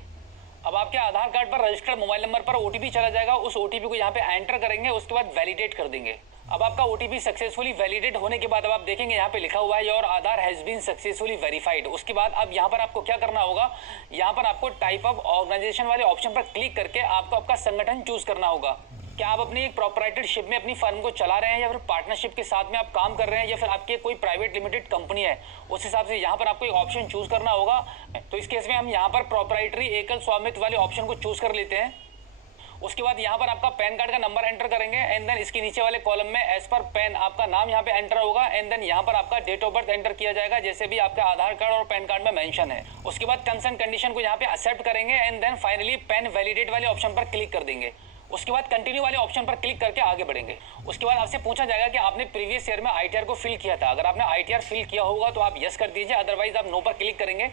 अब आपके आधार कार्ड पर रजिस्टर्ड मोबाइल नंबर पर ओटीपी चला जाएगा, उस ओटीपी को यहाँ पे एंटर करेंगे, उसके बाद वैलिडेट कर देंगे। अब आपका ओटीपी सक्सेसफुली वैलिडेट होने के बाद अब आप देखेंगे यहाँ पे लिखा हुआ है your Aadhaar has been successfully verified. उसके बाद अब यहाँ पर आपको क्या करना होगा, यहाँ पर आपको टाइप ऑफ ऑर्गेनाइजेशन वाले ऑप्शन पर क्लिक करके आपको आपका संगठन चूज करना होगा। क्या आप अपनी एक प्रोप्राइटरशिप में अपनी फर्म को चला रहे हैं या फिर पार्टनरशिप के साथ में आप काम कर रहे हैं या फिर आपकी कोई प्राइवेट लिमिटेड कंपनी है, उस हिसाब से यहाँ पर आपको एक ऑप्शन चूज करना होगा। तो इस केस में हम यहाँ पर प्रोप्राइटरी एकल स्वामित्व वाले ऑप्शन को चूज कर लेते हैं। उसके बाद यहाँ पर आपका पैन कार्ड का नंबर एंटर करेंगे एंड देन इसके नीचे वाले कॉलम में एज पर पैन आपका नाम यहाँ पे एंटर होगा एंड देन यहाँ पर आपका डेट ऑफ बर्थ एंटर किया जाएगा जैसे भी आपका आधार कार्ड और पैन कार्ड में मेंशन है। उसके बाद टर्म्स एंड कंडीशन को यहाँ पे एक्सेप्ट करेंगे and then finally PAN validate वाले ऑप्शन पर क्लिक कर देंगे। उसके बाद कंटिन्यू वाले ऑप्शन पर क्लिक करके आगे बढ़ेंगे। उसके बाद आपसे पूछा जाएगा कि आपने प्रीवियस ईयर में आईटीआर को फिल किया था। अगर आपने आईटीआर फिल किया होगा तो आप यस कर दीजिए, अदरवाइज आप नो पर क्लिक करेंगे।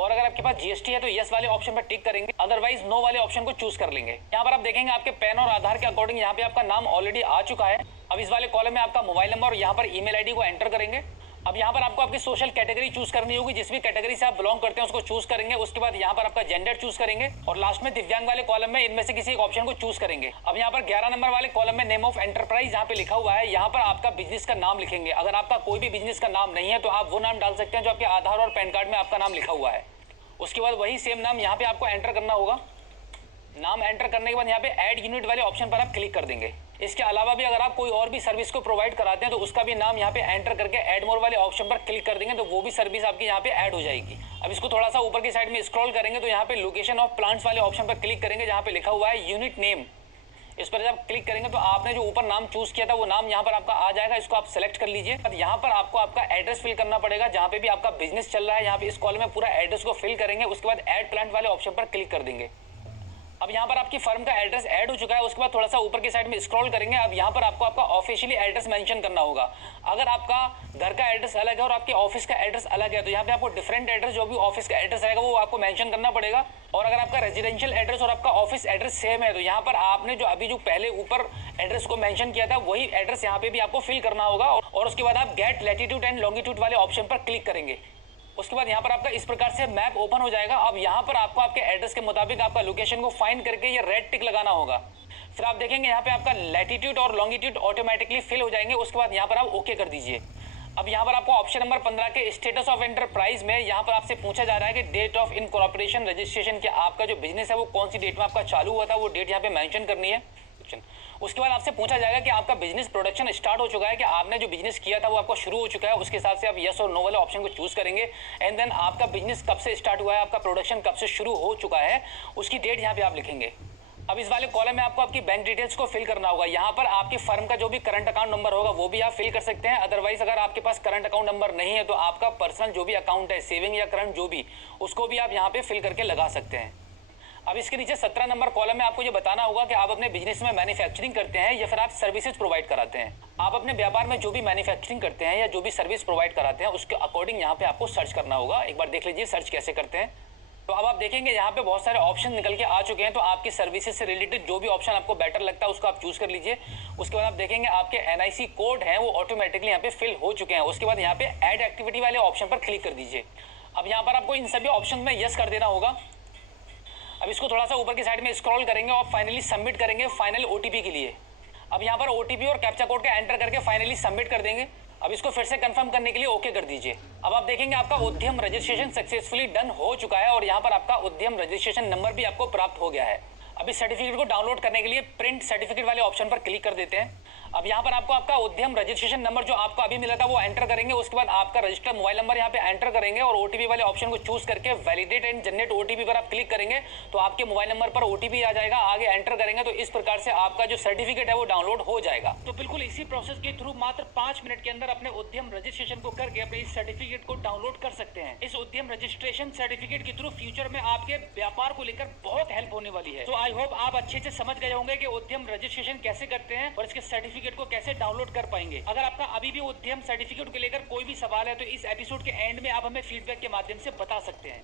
और अगर आपके पास जीएसटी है तो यस वाले ऑप्शन पर टिक करेंगे, अदरवाइज नो वाले ऑप्शन को चूज कर लेंगे। यहाँ पर आप देखेंगे आपके पैन और आधार के अकॉर्डिंग यहाँ पे आपका नाम ऑलरेडी आ चुका है। अब इस वाले कॉलम में आपका मोबाइल नंबर और यहाँ पर ईमेल आईडी को एंटर करेंगे। अब यहाँ पर आपको आपकी सोशल कैटेगरी चूज करनी होगी, जिस भी कैटेगरी से आप बिलोंग करते हैं उसको चूज करेंगे। उसके बाद यहाँ पर आपका जेंडर चूज करेंगे और लास्ट में दिव्यांग वाले कॉलम में इनमें से किसी एक ऑप्शन को चूज करेंगे। अब यहाँ पर 11 नंबर वाले कॉलम में नेम ऑफ एंटरप्राइज यहाँ पे लिखा हुआ है, यहाँ पर आपका बिजनेस का नाम लिखेंगे। अगर आपका कोई भी बिजनेस का नाम नहीं है तो आप वो नाम डाल सकते हैं जो आपके आधार और पैन कार्ड में आपका नाम लिखा हुआ है। उसके बाद वही सेम नाम यहाँ पे आपको एंटर करना होगा। नाम एंटर करने के बाद यहाँ पे ऐड यूनिट वाले ऑप्शन पर आप क्लिक कर देंगे। इसके अलावा भी अगर आप कोई और भी सर्विस को प्रोवाइड कराते हैं तो उसका भी नाम यहाँ पे एंटर करके ऐड मोर वाले ऑप्शन पर क्लिक कर देंगे तो वो भी सर्विस आपकी यहाँ पे ऐड हो जाएगी। अब इसको थोड़ा सा ऊपर की साइड में स्क्रॉल करेंगे तो यहाँ पे लोकेशन ऑफ प्लांट्स वाले ऑप्शन पर क्लिक करेंगे, जहाँ पे लिखा हुआ है यूनिट नेम। इस पर जब क्लिक करेंगे तो आपने जो ऊपर नाम चूज किया था वो नाम यहाँ पर आपका आ जाएगा। इसको आप सेलेक्ट कर लीजिए। यहाँ पर आपको आपका एड्रेस फिल करना पड़ेगा, जहाँ पे भी आपका बिजनेस चल रहा है। यहाँ पे इस कॉलम में पूरा एड्रेस को फिल करेंगे। उसके बाद ऐड प्लांट वाले ऑप्शन पर क्लिक कर देंगे। अब यहाँ पर आपकी फर्म का एड्रेस ऐड हो चुका है। उसके बाद थोड़ा सा ऊपर की साइड में स्क्रॉल करेंगे। अब यहाँ पर आपको आपका ऑफिशियली एड्रेस मेंशन करना होगा। अगर आपका घर का एड्रेस अलग है और आपके ऑफिस का एड्रेस अलग है तो यहाँ पे आपको डिफरेंट एड्रेस, जो भी ऑफिस का एड्रेस रहेगा वो आपको मेंशन करना पड़ेगा। और अगर आपका रेजिडेंशियल एड्रेस और आपका ऑफिस एड्रेस सेम है तो यहाँ पर आपने जो अभी जो पहले ऊपर एड्रेस को मेंशन किया था वही एड्रेस यहाँ पे भी आपको फिल करना होगा। और उसके बाद आप गेट लैटिट्यूड एंड लॉन्गिट्यूड वाले ऑप्शन पर क्लिक करेंगे। उसके बाद यहाँ पर आपका इस प्रकार से मैप ओपन हो जाएगा। अब यहाँ पर आपको आपके एड्रेस के मुताबिक आपका लोकेशन को फाइंड करके ये रेड टिक लगाना होगा। फिर आप देखेंगे यहाँ पे आपका लैटिट्यूड और लॉन्गिट्यूड ऑटोमेटिकली फिल हो जाएंगे। उसके बाद यहाँ पर आप ओके कर दीजिए। अब यहाँ पर आपको ऑप्शन नंबर 15 के स्टेटस ऑफ एंटरप्राइज में यहाँ पर आपसे पूछा जा रहा है कि डेट ऑफ इनकॉर्पोरेशन रजिस्ट्रेशन, के आपका जो बिजनेस है वो कौन सी डेट में आपका चालू हुआ था, वो डेट यहाँ पे मेंशन करनी है। उसके बाद आपसे पूछा जाएगा कि आपका बिजनेस प्रोडक्शन स्टार्ट हो चुका है, कि आपने जो बिजनेस किया था वो आपका शुरू हो चुका है। उसके हिसाब से आप यस और नो वाले ऑप्शन को चूज करेंगे। एंड देन आपका बिजनेस कब से स्टार्ट हुआ है, आपका प्रोडक्शन कब से शुरू हो चुका है, उसकी डेट यहाँ पे आप लिखेंगे। अब इस वाले कॉलम में आपको आपकी बैंक डिटेल्स को फिल करना होगा। यहाँ पर आपकी फर्म का जो भी करंट अकाउंट नंबर होगा वो भी आप फिल कर सकते हैं। अदरवाइज अगर आपके पास करंट अकाउंट नंबर नहीं है तो आपका पर्सनल जो भी अकाउंट है, सेविंग या करंट जो भी, उसको भी आप यहाँ पे फिल करके लगा सकते हैं। अब इसके नीचे 17 नंबर कॉलम में आपको ये बताना होगा कि आप अपने बिजनेस में मैन्युफैक्चरिंग करते हैं या फिर आप सर्विसेज प्रोवाइड कराते हैं। आप अपने व्यापार में जो भी मैन्युफैक्चरिंग करते हैं या जो भी सर्विस प्रोवाइड कराते हैं उसके अकॉर्डिंग यहाँ पे आपको सर्च करना होगा। एक बार देख लीजिए सर्च कैसे करते हैं। तो अब आप देखेंगे यहाँ पे बहुत सारे ऑप्शन निकल के आ चुके हैं। तो आपकी सर्विसेज से रिलेटेड जो भी ऑप्शन आपको बेटर लगता है उसको आप चूज कर लीजिए। उसके बाद आप देखेंगे आपके एनआईसी कोड हैं वो ऑटोमेटिकली यहाँ पे फिल हो चुके हैं। उसके बाद यहाँ पे ऐड एक्टिविटी वाले ऑप्शन पर क्लिक कर दीजिए। अब यहाँ पर आपको इन सभी ऑप्शन में यस कर देना होगा। अब इसको थोड़ा सा ऊपर की साइड में स्क्रॉल करेंगे और फाइनली सबमिट करेंगे फाइनल ओटीपी के लिए। अब यहाँ पर ओटीपी और कैप्चा कोड का एंटर करके फाइनली सबमिट कर देंगे। अब इसको फिर से कंफर्म करने के लिए ओके कर दीजिए। अब आप देखेंगे आपका उद्यम रजिस्ट्रेशन सक्सेसफुली डन हो चुका है और यहाँ पर आपका उद्यम रजिस्ट्रेशन नंबर भी आपको प्राप्त हो गया है। अब इस सर्टिफिकेट को डाउनलोड करने के लिए प्रिंट सर्टिफिकेट वाले ऑप्शन पर क्लिक कर देते हैं। अब यहाँ पर आपको आपका उद्यम रजिस्ट्रेशन नंबर जो आपको अभी मिला था वो एंटर करेंगे। उसके बाद आपका रजिस्टर्ड मोबाइल नंबर यहाँ पे एंटर करेंगे और ओटीपी वाले ऑप्शन को चूज करके वैलिडेट एंड जनरेट ओटीपी पर आप क्लिक करेंगे तो आपके मोबाइल नंबर पर ओटीपी आ जाएगा। आगे एंटर करेंगे तो इस प्रकार से आपका जो सर्टिफिकेट है वो डाउनलोड हो जाएगा। तो बिल्कुल इसी प्रोसेस के थ्रू मात्र 5 मिनट के अंदर अपने उद्यम रजिस्ट्रेशन को करके अपने इस सर्टिफिकेट को डाउनलोड कर सकते हैं। इस उद्यम रजिस्ट्रेशन सर्टिफिकेट के थ्रू फ्यूचर में आपके व्यापार को लेकर बहुत हेल्प होने वाली है। तो आई होप आप अच्छे से समझ गए होंगे कि उद्यम रजिस्ट्रेशन कैसे करते हैं और इसके सर्टिफिकेट को कैसे डाउनलोड कर पाएंगे। अगर आपका अभी भी उद्यम सर्टिफिकेट को लेकर कोई भी सवाल है तो इस एपिसोड के एंड में आप हमें फीडबैक के माध्यम से बता सकते हैं।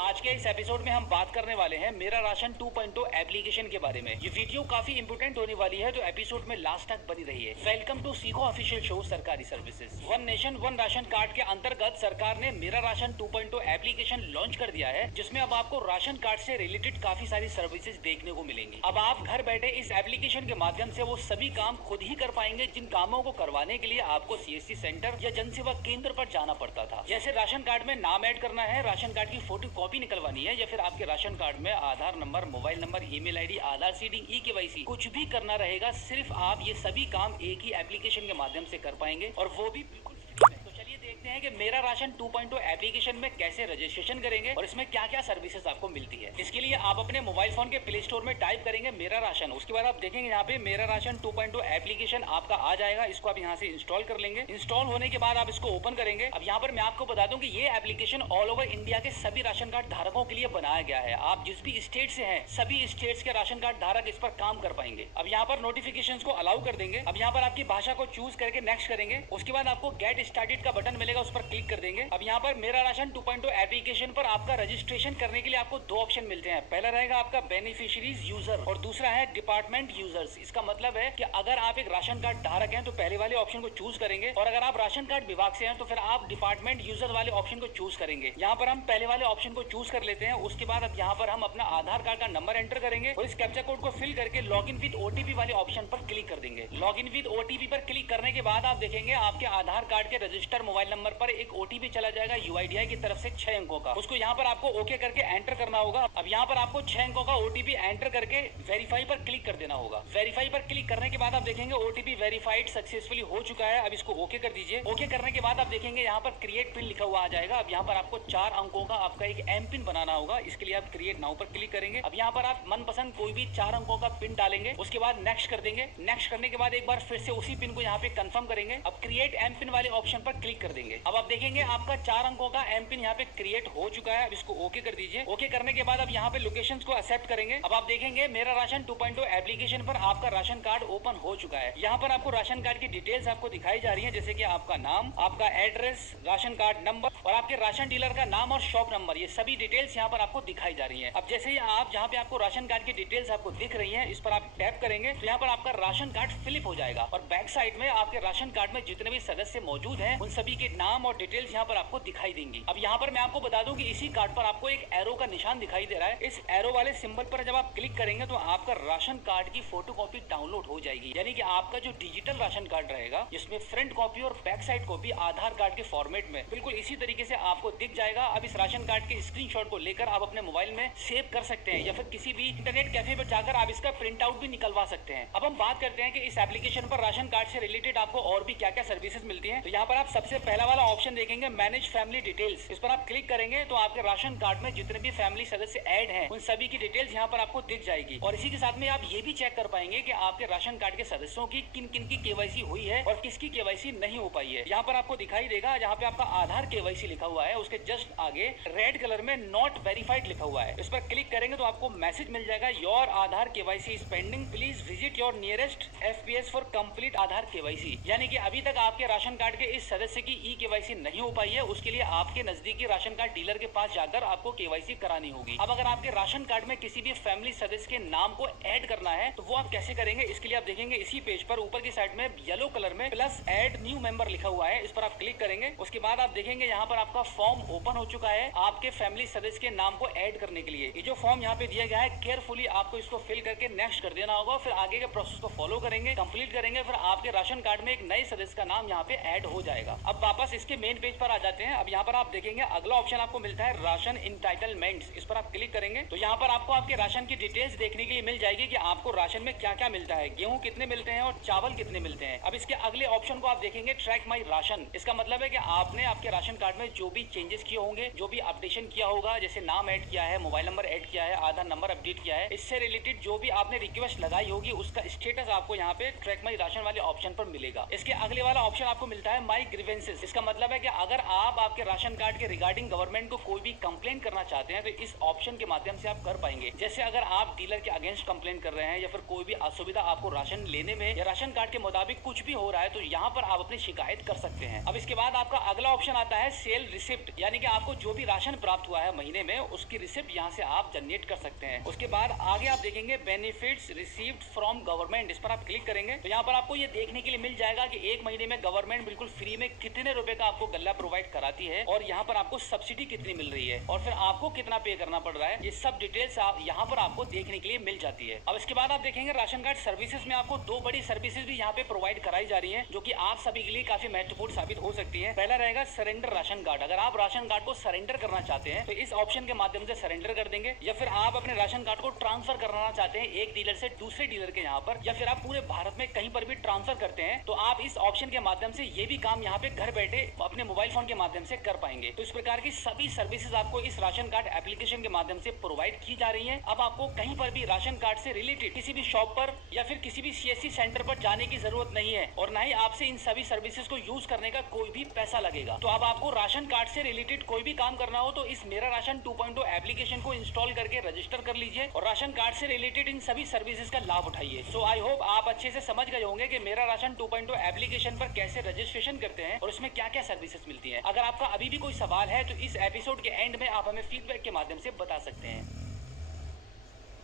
आज के इस एपिसोड में हम बात करने वाले हैं मेरा राशन 2.0 एप्लीकेशन के बारे में। ये वीडियो काफी इंपोर्टेंट होने वाली है तो एपिसोड में लास्ट तक बनी रहिए। वेलकम टू सीखो ऑफिशियल शो सरकारी services. One nation one ration card के अंतर्गत सरकार ने मेरा राशन 2.0 एप्लीकेशन लॉन्च कर दिया है, जिसमें अब आपको राशन कार्ड से रिलेटेड काफी सारी सर्विसेज देखने को मिलेंगी। अब आप घर बैठे इस एप्लीकेशन के माध्यम से वो सभी काम खुद ही कर पाएंगे जिन कामों को करवाने के लिए आपको सीएससी सेंटर या जन सेवा केंद्र पर जाना पड़ता था। जैसे राशन कार्ड में नाम ऐड करना है, राशन कार्ड की फोटो कॉपी निकलवानी है या फिर आपके राशन कार्ड में Aadhaar number, mobile number, email ID, Aadhaar seeding, e KYC कुछ भी करना रहेगा, सिर्फ आप ये सभी काम एक ही एप्लीकेशन के माध्यम से कर पाएंगे और वो भी बिल्कुल फ्री में। तो चलिए देखते हैं कि मेरा राशन 2.0 एप्लीकेशन में कैसे रजिस्ट्रेशन करेंगे और इसमें क्या क्या सर्विसेज आपको मिलती है। इसके लिए आप अपने मोबाइल फोन के प्ले स्टोर में टाइप करेंगे मेरा राशन। उसके बाद आप देखेंगे यहाँ पे मेरा राशन 2.0 एप्लीकेशन आपका आ जाएगा। इसको आप यहाँ से इंस्टॉल कर लेंगे। इंस्टॉल होने के बाद आप इसको ओपन करेंगे। अब यहाँ पर मैं आपको बता दूं कि ये एप्लीकेशन ऑल ओवर इंडिया के सभी राशन कार्ड धारकों के लिए बनाया गया है। आप जिस भी स्टेट से हैं सभी स्टेट्स के राशन कार्ड धारक इस पर काम कर पाएंगे। अब यहाँ पर नोटिफिकेशंस को अलाउ कर देंगे। अब यहाँ पर आपकी भाषा को चूज करके नेक्स्ट करेंगे। उसके बाद आपको गेट स्टार्टेड का बटन मिलेगा। मिलेगा उस पर क्लिक कर देंगे। अब यहाँ पर मेरा राशन 2.0 एप्लीकेशन पर आपका रजिस्ट्रेशन करने के लिए आपको दो ऑप्शन मिलते हैं। पहला रहेगा आपका बेनिफिशियरीज यूजर और दूसरा है डिपार्टमेंट यूजर्स। इसका मतलब है कि अगर आप एक राशन कार्ड धारक हैं तो पहले वाले ऑप्शन को चूज करेंगे, और अगर आप राशन कार्ड विभाग से हैं तो फिर आप डिपार्टमेंट यूजर वाले ऑप्शन को चूज करेंगे। यहाँ पर हम पहले वाले ऑप्शन को चूज कर लेते हैं। उसके बाद अब यहाँ पर हम अपना आधार कार्ड का नंबर एंटर करेंगे और इस कैप्चा कोड को फिल करके लॉगिन विद ओटीपी वाले ऑप्शन पर क्लिक कर देंगे। लॉगिन विद ओटीपी पर क्लिक करने के बाद आप देखेंगे आपके आधार कार्ड के रजिस्टर मोबाइल नंबर पर एक ओटीपी चला जाएगा यूआईडीआई की तरफ से 6 अंकों का। उसको यहाँ पर आपको ओके करके एंटर करना होगा। अब यहाँ पर आपको 6 अंकों का ओटीपी एंटर करके वेरीफाई पर क्लिक कर देना होगा। वेरीफाई पर क्लिक करने के बाद आप देखेंगे ओटीपी वेरीफाइड सक्सेसफुली हो चुका है। अब इसको ओके कर दीजिए। ओके करने के बाद आप देखेंगे यहाँ पर क्रिएट पिन लिखा हुआ आ जाएगा। अब यहाँ पर आपको 4 अंकों का आपका एक एम पिन बनाना होगा। इसके लिए आप क्रिएट नाउ पर क्लिक करेंगे। अब यहाँ पर आप मनपसंद कोई भी 4 अंकों का पिन डालेंगे। उसके बाद नेक्स्ट कर देंगे। नेक्स्ट करने के बाद एक बार फिर से उसी पिन को यहाँ पे कंफर्म करेंगे। अब क्रिएट एम पिन वाले ऑप्शन पर क्लिक कर देंगे। अब आप देखेंगे आपका 4 अंकों का एम पिन यहाँ पे क्रिएट हो चुका है। अब इसको ओके कर दीजिए। ओके करने के बाद अब यहाँ पे लोकेशन को एक्सेप्ट करेंगे। अब आप देखेंगे मेरा राशन 2.0 एप्लीकेशन पर आपका राशन कार्ड ओपन हो चुका है। यहाँ पर आपको राशन कार्ड की डिटेल्स आपको दिखाई जा रही है, जैसे कि आपका नाम, आपका एड्रेस, राशन कार्ड नंबर और आपके राशन डीलर का नाम और शॉप नंबर, ये सभी डिटेल्स यहाँ पर आपको दिखाई जा रही है। अब जैसे ही आप जहाँ पे आपको राशन कार्ड की डिटेल्स आपको दिख रही है, इस पर आप टैप करेंगे तो यहाँ पर आपका राशन कार्ड फिलिप हो जाएगा और बैक साइड में आपके राशन कार्ड में जितने भी सदस्य मौजूद हैं उन सभी के नाम और डिटेल्स यहाँ पर आपको दिखाई देंगी। अब यहाँ पर मैं आपको बता दूं कि इसी कार्ड पर आपको एक एरो का निशान दिखाई दे रहा है। इस एरो वाले सिंबल पर जब आप क्लिक करेंगे तो आपका राशन कार्ड की फोटोकॉपी डाउनलोड हो जाएगी। यानी कि आपका जो डिजिटल राशन कार्ड रहेगा जिसमें फ्रंट कॉपी और बैक साइड कॉपी आधार कार्ड के फॉर्मेट में बिल्कुल इसी तरीके से आपको दिख जाएगा। अब इस राशन कार्ड के स्क्रीनशॉट को लेकर आप अपने मोबाइल में सेव कर सकते हैं या फिर किसी भी इंटरनेट कैफे पर जाकर आप इसका प्रिंट आउट भी निकलवा सकते हैं। अब हम बात करते हैं कि इस एप्लीकेशन पर राशन कार्ड से रिलेटेड आपको और भी क्या क्या सर्विसेज मिलती हैं। तो यहाँ पर आप सबसे पहला वाला ऑप्शन देखेंगे मैनेज फैमिली डिटेल्स। इस पर आप क्लिक करेंगे तो आपके राशन कार्ड में जितने भी फैमिली सदस्य ऐड हैं उन सभी की डिटेल्स यहाँ पर आपको दिख जाएगी। और इसी के साथ में आप ये भी चेक कर पाएंगे कि आपके राशन कार्ड के सदस्यों की किन किन की केवाईसी हुई है और किसकी केवाईसी नहीं हो पाई है। यहाँ पर आपको दिखाई देगा जहाँ पे आपका आधार केवाईसी लिखा हुआ है उसके जस्ट आगे रेड कलर में नॉट वेरीफाइड लिखा हुआ है। इस पर क्लिक करेंगे तो आपको मैसेज मिल जाएगा your Aadhaar KYC is pending, please visit your nearest FPS for complete Aadhaar KYC. यानी कि अभी तक आपके राशन कार्ड के इस सदस्य की ई केवाईसी नहीं हो पाई है, उसके लिए आपके नजदीकी राशन कार्ड डीलर के पास जाकर आपको केवाईसी करानी होगी। अब अगर आपके राशन कार्ड में किसी भी फैमिली सदस्य के नाम को ऐड करना है तो वो आप कैसे करेंगे, इसके लिए आप देखेंगे इसी पेज पर ऊपर की साइड में येलो कलर में प्लस ऐड न्यू मेंबर लिखा हुआ है। इस पर आप क्लिक करेंगे। उसके बाद आप देखेंगे यहाँ पर आपका फॉर्म ओपन हो चुका है आपके फैमिली सदस्य के नाम को ऐड करने के लिए। ये जो फॉर्म यहाँ पे दिया गया है केयरफुली आपको इसको फिल करके नेक्स्ट कर देना होगा। फिर आगे के प्रोसेस को फॉलो करेंगे, कंप्लीट करेंगे, फिर आपके राशन कार्ड में एक नए सदस्य का नाम यहाँ पे ऐड हो जाएगा। अब वापस इसके मेन पेज पर आ जाते हैं। अब यहाँ पर आप देखेंगे अगला ऑप्शन आपको मिलता है राशन इंटाइटलमेंट्स। इस पर आप क्लिक करेंगे तो यहाँ पर आपको आपके राशन की डिटेल्स देखने के लिए मिल जाएगी कि आपको राशन में क्या क्या मिलता है, गेहूं कितने मिलते हैं और चावल कितने मिलते हैं। अब इसके अगले ऑप्शन को आप देखेंगे ट्रैक माई राशन। इसका मतलब है कि आपने आपके राशन कार्ड में जो भी चेंजेस किए होंगे, जो भी अपडेशन किया होगा, जैसे नाम ऐड किया है, मोबाइल नंबर ऐड किया है, आधार नंबर अपडेट किया है, इससे रिलेटेड जो भी आपने रिक्वेस्ट लगाई होगी उसका स्टेटस आपको यहाँ पे ट्रैक माई राशन वाले ऑप्शन पर मिलेगा। इसके अगले वाला ऑप्शन आपको मिलता है माई ग्रीवेंसेस। इसका मतलब है कि अगर आप आपके राशन कार्ड के रिगार्डिंग गवर्नमेंट को कोई भी कंप्लेन करना चाहते हैं तो इस ऑप्शन के माध्यम से आप कर पाएंगे। जैसे अगर आप डीलर के अगेंस्ट कंप्लेन कर रहे हैं या फिर कोई भी असुविधा आपको राशन लेने में या राशन कार्ड के मुताबिक कुछ भी हो रहा है तो यहाँ पर आप अपनी शिकायत कर सकते हैं। अब इसके बाद आपका अगला ऑप्शन आता है सेल रिसिप्ट, यानी कि आपको जो भी राशन प्राप्त हुआ है महीने में उसकी रिसिप्ट यहाँ से आप जनरेट कर सकते हैं। उसके बाद आगे आप देखेंगे बेनिफिट्स रिसीव्ड फ्रॉम गवर्नमेंट। इस पर आप क्लिक करेंगे तो यहाँ पर आपको ये देखने के लिए मिल जाएगा कि एक महीने में गवर्नमेंट बिल्कुल फ्री में कितने रुपए का आपको गल्ला प्रोवाइड कराती है और यहाँ पर आपको सब्सिडी कितनी मिल रही है और फिर आपको कितना पे करना पड़ रहा है, ये सब डिटेल्स यहाँ पर आपको देखने के लिए मिल जाती है। अब इसके बाद आप देखेंगे राशन कार्ड सर्विसेज में आपको दो बड़ी सर्विसेज भी यहाँ पे प्रोवाइड कराई जा रही है जो कि आप सभी के लिए काफी महत्वपूर्ण साबित हो सकती है। पहला रहेगा सरेंडर राशन कार्ड। अगर आप राशन कार्ड को सरेंडर करना चाहते हैं तो इस ऑप्शन के माध्यम से सरेंडर कर देंगे, या फिर आप अपने राशन कार्ड को ट्रांसफर कराना चाहते हैं एक डीलर से दूसरे डीलर के यहाँ पर, या फिर आप पूरे भारत में कहीं पर भी ट्रांसफर करते हैं तो आप इस ऑप्शन के माध्यम से ये भी काम यहाँ पे घर बैठे अपने मोबाइल फोन के माध्यम से कर पाएंगे। तो इस प्रकार की सभी सर्विसेज आपको इस राशन कार्ड एप्लीकेशन के माध्यम से प्रोवाइड की जा रही है। अब आपको कहीं पर भी राशन कार्ड से रिलेटेड किसी भी शॉप पर या फिर किसी भी सीएससी सेंटर पर जाने की जरूरत नहीं है और ना ही आपसे इन सभी सर्विसेज को यूज करने का कोई भी पैसा लगेगा। तो अब आपको राशन कार्ड से रिलेटेड कोई भी काम करना हो तो इस मेरा राशन 2.0 एप्लीकेशन को इंस्टॉल करके रजिस्टर कर लीजिए और राशन कार्ड से रिलेटेड इन सभी सर्विसेज का लाभ उठाइए। सो आई होप आप अच्छे से समझ गए होंगे कि मेरा राशन 2.0 एप्लीकेशन पर कैसे रजिस्ट्रेशन करते हैं और उसमें क्या क्या सर्विसेज मिलती हैं। अगर आपका अभी भी कोई सवाल है तो इस एपिसोड के एंड में आप हमें फीडबैक के माध्यम से बता सकते हैं।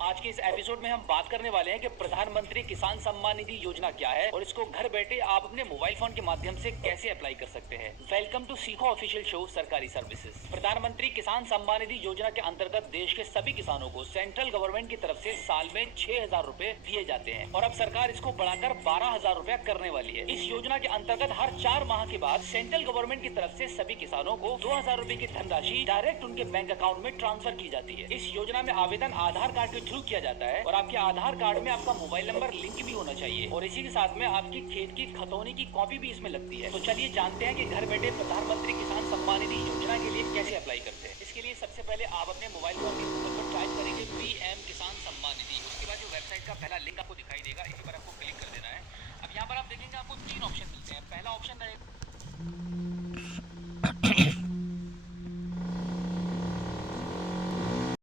आज के इस एपिसोड में हम बात करने वाले हैं कि प्रधानमंत्री किसान सम्मान निधि योजना क्या है और इसको घर बैठे आप अपने मोबाइल फोन के माध्यम से कैसे अप्लाई कर सकते हैं। वेलकम टू सीखो ऑफिशियल शो सरकारी सर्विसेज। प्रधानमंत्री किसान सम्मान निधि योजना के अंतर्गत देश के सभी किसानों को सेंट्रल गवर्नमेंट की तरफ से साल में 6,000 रुपए दिए जाते हैं और अब सरकार इसको बढ़ाकर 12,000 रुपया करने वाली है। इस योजना के अंतर्गत हर 4 माह के बाद सेंट्रल गवर्नमेंट की तरफ से सभी किसानों को 2,000 रुपए की धनराशि डायरेक्ट उनके बैंक अकाउंट में ट्रांसफर की जाती है। इस योजना में आवेदन आधार कार्ड के थ्रू किया जाता है और आपके आधार कार्ड में आपका मोबाइल नंबर लिंक भी होना चाहिए और इसी के साथ में आपकी खेत की खतौनी की कॉपी भी इसमें लगती है। तो चलिए जानते हैं कि घर बैठे प्रधानमंत्री किसान सम्मान निधि योजना के लिए कैसे अप्लाई करते हैं। इसके लिए सबसे पहले आप अपने मोबाइल फोन के गूगल पर टाइप करेंगे पीएम किसान सम्मान निधि। उसके बाद जो वेबसाइट का पहला लिंक आपको दिखाई देगा, इसी पर आपको क्लिक कर देना है। अब यहाँ पर आप देखेंगे आपको 3 ऑप्शन मिलते हैं। पहला ऑप्शन रहेगा